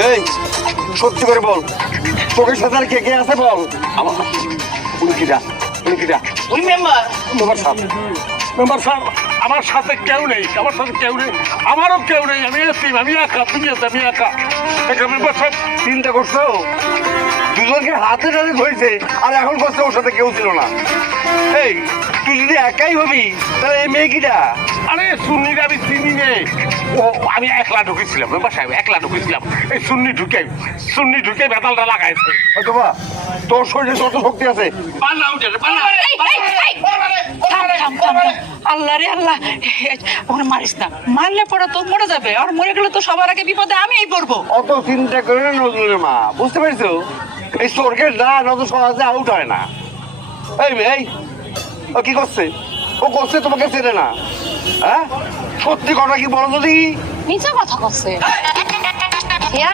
এই সত্যি করে বল, তোকে সাথে আর কে কে আছে বল। আমার উল্কিটা উল্কিটা ওই মেম্বার মেম্বার সাহেব, মেম্বার সাহেব আমার সাথে কেউ নেই, আমার সাথে কেউ নেই, আমারও কেউ নেই, আমি এতিম, আমি একা, তুমি আছে, আমি একা। একটা মেম্বার সাহেব চিন্তা করছো দুজনকে হাতে টাতে ধরেছে আর এখন করছে ওর সাথে কেউ ছিল না। এই তুই যদি একাই হবি তাহলে এই মেয়ে কিটা? আরে সুন্নির আমি চিনি নে, ও আমি একলা ঢুকেছিলাম মেম্বার সাহেব, একলা ঢুকেছিলাম, এই সুন্নি ঢুকে বেতালটা লাগাইছে। হয়তো বা তোর শরীরে যত শক্তি আছে পাল্লা উঠে পাল্লা। এই, এই, এই, থাম, থাম, থাম, থাম। আল্লাহ রে আল্লাহ, ওখানে মারিস না, মারলে পরে তো মরে যাবে, আর মরে গেলে তো সবার আগে বিপদে আমিই পড়বো। অত চিন্তা করে না নজরুলের মা, বুঝতে পারছো? এই স্বর্গের ডান অত সহজে আউট হয় না। এই মেয়ে, এই ও কি করছে? ও করছে তোমাকে চেনে না, হ্যাঁ? সত্যি কথা কি বলো তো দেখি। নিচে কথা করছে।